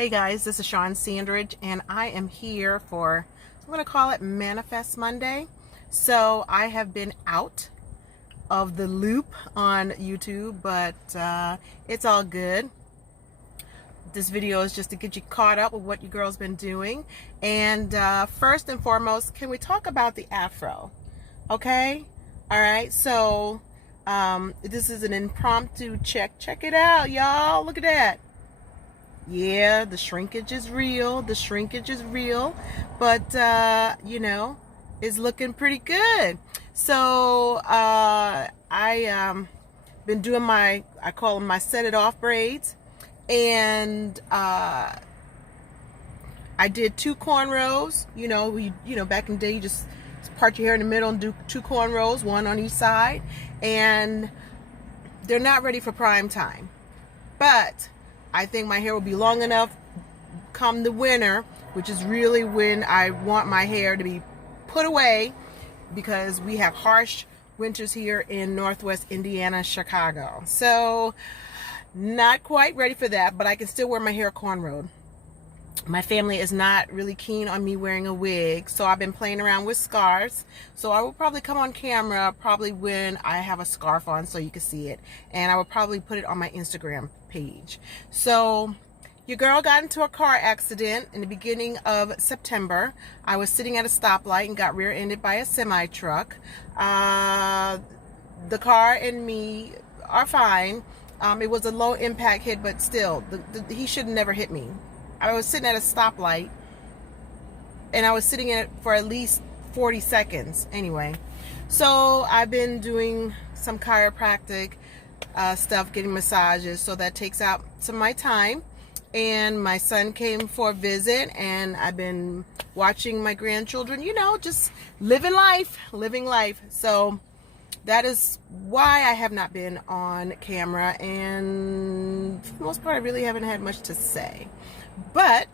Hey guys, this is Shawn Sandridge, and I am here for, I'm going to call it Manifest Monday. So I have been out of the loop on YouTube, but it's all good. This video is just to get you caught up with what your girl's been doing. And first and foremost, can we talk about the afro? Okay? All right, so this is an impromptu check. Check it out, y'all. Look at that. Yeah, the shrinkage is real. The shrinkage is real. But, you know, it's looking pretty good. So, I been doing my, I call them my set it off braids. And, I did 2 cornrows. You know, back in the day, you just part your hair in the middle and do 2 cornrows, 1 on each side. And they're not ready for prime time. But I think my hair will be long enough come the winter, which is really when I want my hair to be put away, because we have harsh winters here in Northwest Indiana, Chicago. So not quite ready for that, but I can still wear my hair cornrowed. My family is not really keen on me wearing a wig, so I've been playing around with scarves. So I will probably come on camera probably when I have a scarf on so you can see it. And I will probably put it on my Instagram page. So your girl got into a car accident in the beginning of September. I was sitting at a stoplight and got rear-ended by a semi-truck. The car and me are fine. It was a low impact hit, but still, he should have never hit me. I was sitting at a stoplight, and I was sitting in it for at least 40 seconds. Anyway, so I've been doing some chiropractic stuff, getting massages, so that takes out some of my time. And my son came for a visit, and I've been watching my grandchildren, you know, just living life. So that is why I have not been on camera, and for the most part, I really haven't had much to say. But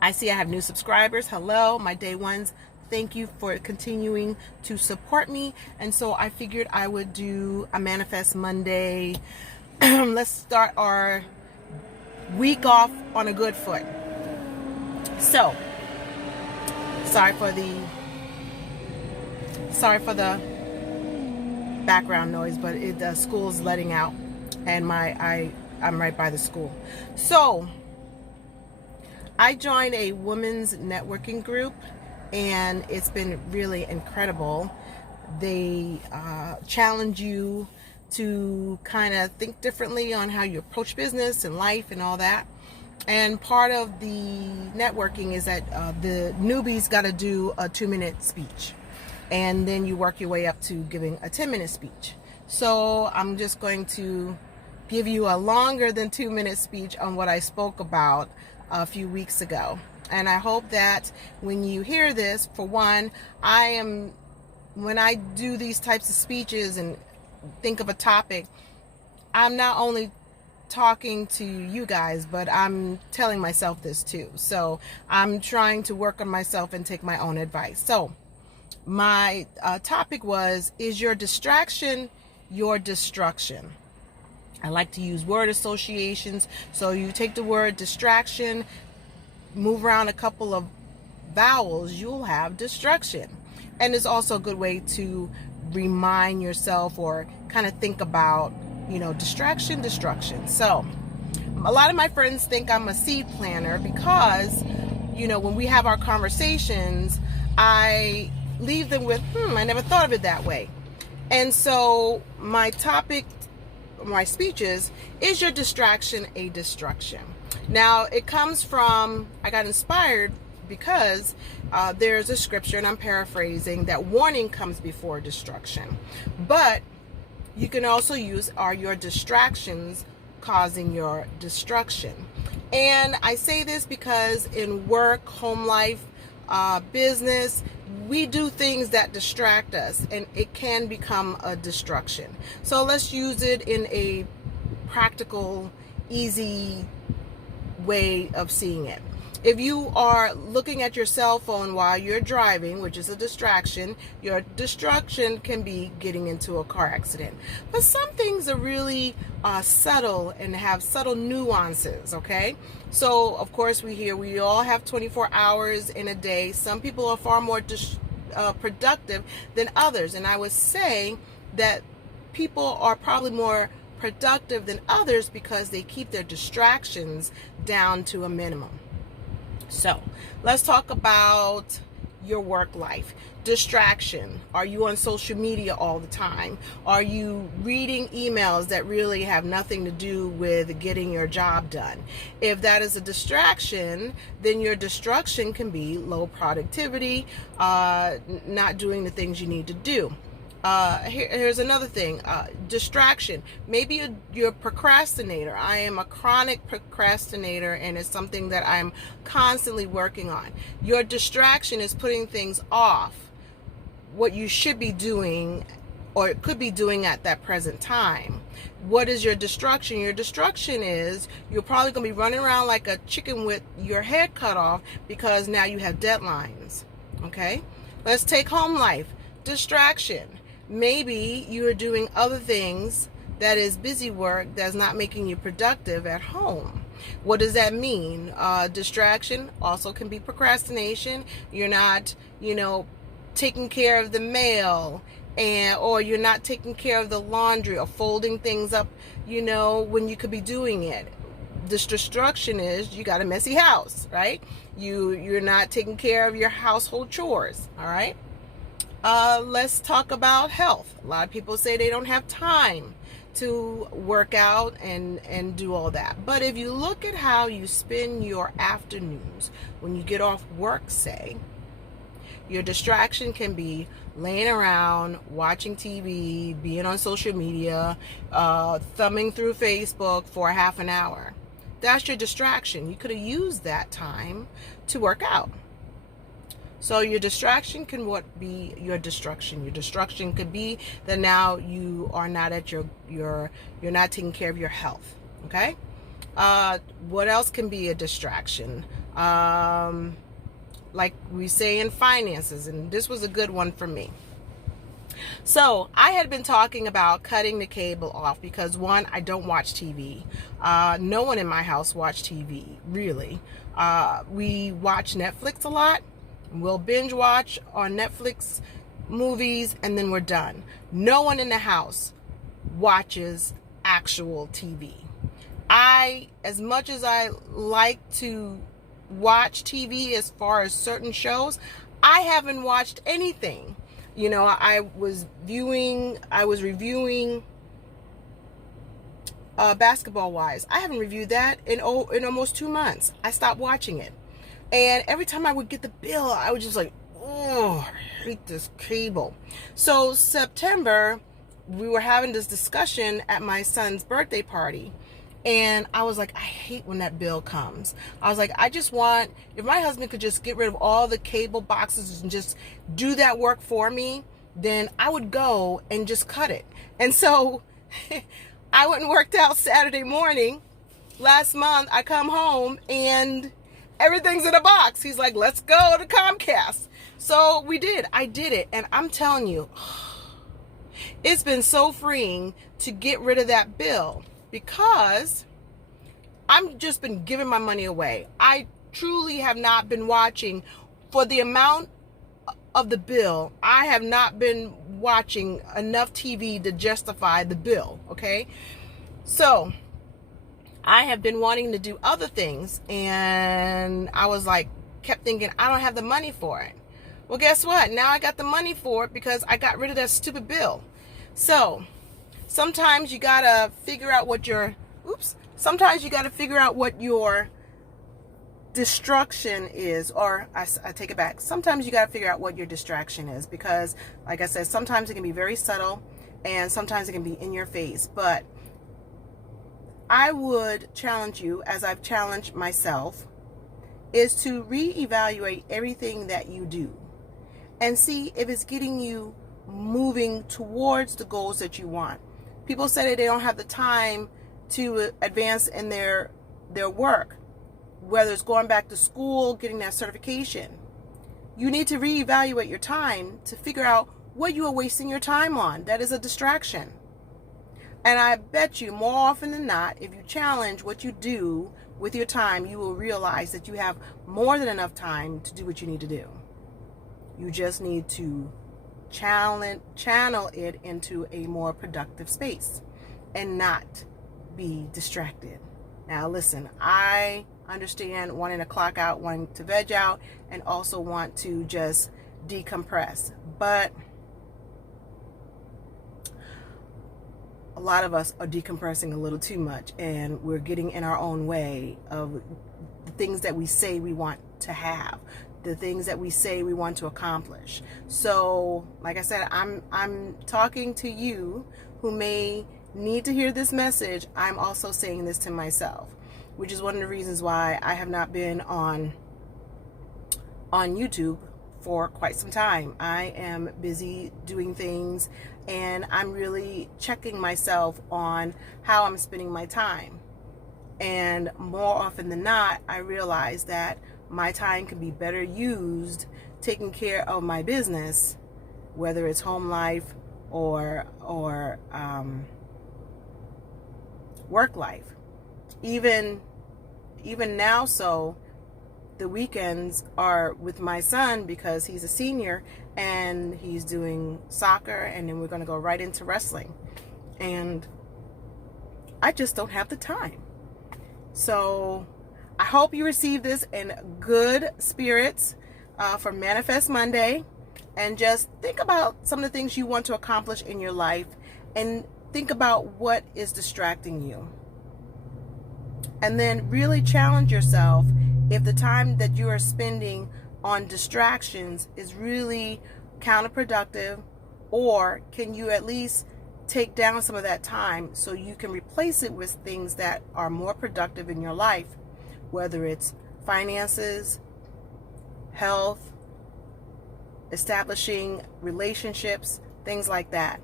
I see I have new subscribers. Hello, my day ones. Thank you for continuing to support me. And so I figured I would do a Manifest Monday. Let's start our week off on a good foot. So, sorry for the background noise, but the school is letting out, and I'm right by the school. So I joined a women's networking group, and it's been really incredible. They challenge you to kind of think differently on how you approach business and life and all that. And part of the networking is that the newbies got to do a 2-minute speech, and then you work your way up to giving a 10-minute speech. So I'm just going to give you a longer than 2-minute speech on what I spoke about a few weeks ago. And I hope that when you hear this, for one, when I do these types of speeches and think of a topic, I'm not only talking to you guys, but I'm telling myself this too. So I'm trying to work on myself and take my own advice. So my topic was, is your distraction your destruction? I like to use word associations. So you take the word distraction, move around a couple of vowels, you'll have destruction. And it's also a good way to remind yourself or kind of think about, you know, distraction, destruction. So a lot of my friends think I'm a seed planter because, you know, when we have our conversations, I leave them with, I never thought of it that way. And so my topic, my speeches, is your distraction a destruction? Now, it comes from, I got inspired because there's a scripture, and I'm paraphrasing, that warning comes before destruction. But you can also use, are your distractions causing your destruction? And I say this because in work, home life, business, we do things that distract us, and it can become a destruction. So let's use it in a practical, easy way of seeing it. If you are looking at your cell phone while you're driving, which is a distraction, your distraction can be getting into a car accident. But some things are really subtle and have subtle nuances, okay? So, of course, we all have 24 hours in a day. Some people are far more productive than others. And I would say that people are probably more productive than others because they keep their distractions down to a minimum. So let's talk about your work life. Distraction. Are you on social media all the time? Are you reading emails that really have nothing to do with getting your job done? If that is a distraction, then your distraction can be low productivity, not doing the things you need to do. Here's another thing, distraction. Maybe you're a procrastinator. I am a chronic procrastinator, and it's something that I'm constantly working on. Your distraction is putting things off, what you should be doing or could be doing at that present time. What is your distraction? Your distraction is you're probably going to be running around like a chicken with your head cut off because now you have deadlines. Okay? Let's take home life. Distraction. Maybe you are doing other things that is busy work that's not making you productive at home. What does that mean? Distraction also can be procrastination. You're not, taking care of the mail, or you're not taking care of the laundry or folding things up, when you could be doing it. This distraction is you got a messy house, right? You're not taking care of your household chores, all right? Let's talk about health. A lot of people say they don't have time to work out and do all that. But if you look at how you spend your afternoons when you get off work, say, your distraction can be laying around, watching TV, being on social media, thumbing through Facebook for half an hour. That's your distraction. You could have used that time to work out. So your distraction can be your destruction. Your destruction could be that now you are not at you're not taking care of your health. Okay? What else can be a distraction? Like we say in finances, and this was a good one for me. So I had been talking about cutting the cable off because, one, I don't watch TV. No one in my house watch TV, really. We watch Netflix a lot. We'll binge watch on Netflix movies and then we're done. No one in the house watches actual TV. As much as I like to watch TV as far as certain shows, I haven't watched anything. I was reviewing Basketball Wives. I haven't reviewed that in almost 2 months. I stopped watching it. And every time I would get the bill, I was just like, oh, I hate this cable. So September, we were having this discussion at my son's birthday party. And I was like, I hate when that bill comes. I was like, I just want, if my husband could just get rid of all the cable boxes and just do that work for me, then I would go and just cut it. And so I went and worked out Saturday morning. Last month, I come home and everything's in a box. He's like, let's go to Comcast. So we did. I did it. And I'm telling you, it's been so freeing to get rid of that bill because I've just been giving my money away. I truly have not been watching for the amount of the bill. I have not been watching enough TV to justify the bill. Okay. So I have been wanting to do other things, and I was like, kept thinking, I don't have the money for it. Well, guess what? Now I got the money for it because I got rid of that stupid bill. So sometimes you gotta figure out what your destruction is, or I take it back. Sometimes you gotta figure out what your distraction is because, like I said, sometimes it can be very subtle and sometimes it can be in your face. But I would challenge you, as I've challenged myself, is to reevaluate everything that you do and see if it's getting you moving towards the goals that you want. People say that they don't have the time to advance in their work. whether it's going back to school, getting that certification, you need to reevaluate your time to figure out what you are wasting your time on. That is a distraction. And I bet you more often than not, if you challenge what you do with your time, you will realize that you have more than enough time to do what you need to do. You just need to channel it into a more productive space and not be distracted. Now listen, I understand wanting to clock out, wanting to veg out, and also want to just decompress. But a lot of us are decompressing a little too much, and we're getting in our own way of the things that we say we want to have, the things that we say we want to accomplish. So, like I said, I'm talking to you who may need to hear this message. I'm also saying this to myself, which is one of the reasons why I have not been on YouTube for quite some time. I am busy doing things, and I'm really checking myself on how I'm spending my time. And more often than not, I realize that my time can be better used taking care of my business, whether it's home life or work life. Even now, so the weekends are with my son because he's a senior and he's doing soccer, and then we're going to go right into wrestling, and I just don't have the time. So I hope you receive this in good spirits for Manifest Monday, and just think about some of the things you want to accomplish in your life, and think about what is distracting you, and then really challenge yourself if the time that you are spending on distractions is really counterproductive, or can you at least take down some of that time so you can replace it with things that are more productive in your life, whether it's finances, health, establishing relationships, things like that.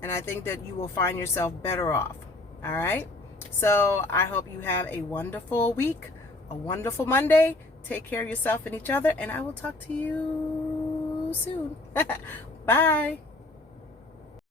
And I think that you will find yourself better off. All right? So I hope you have a wonderful week, a wonderful Monday. Take care of yourself and each other, and I will talk to you soon. Bye.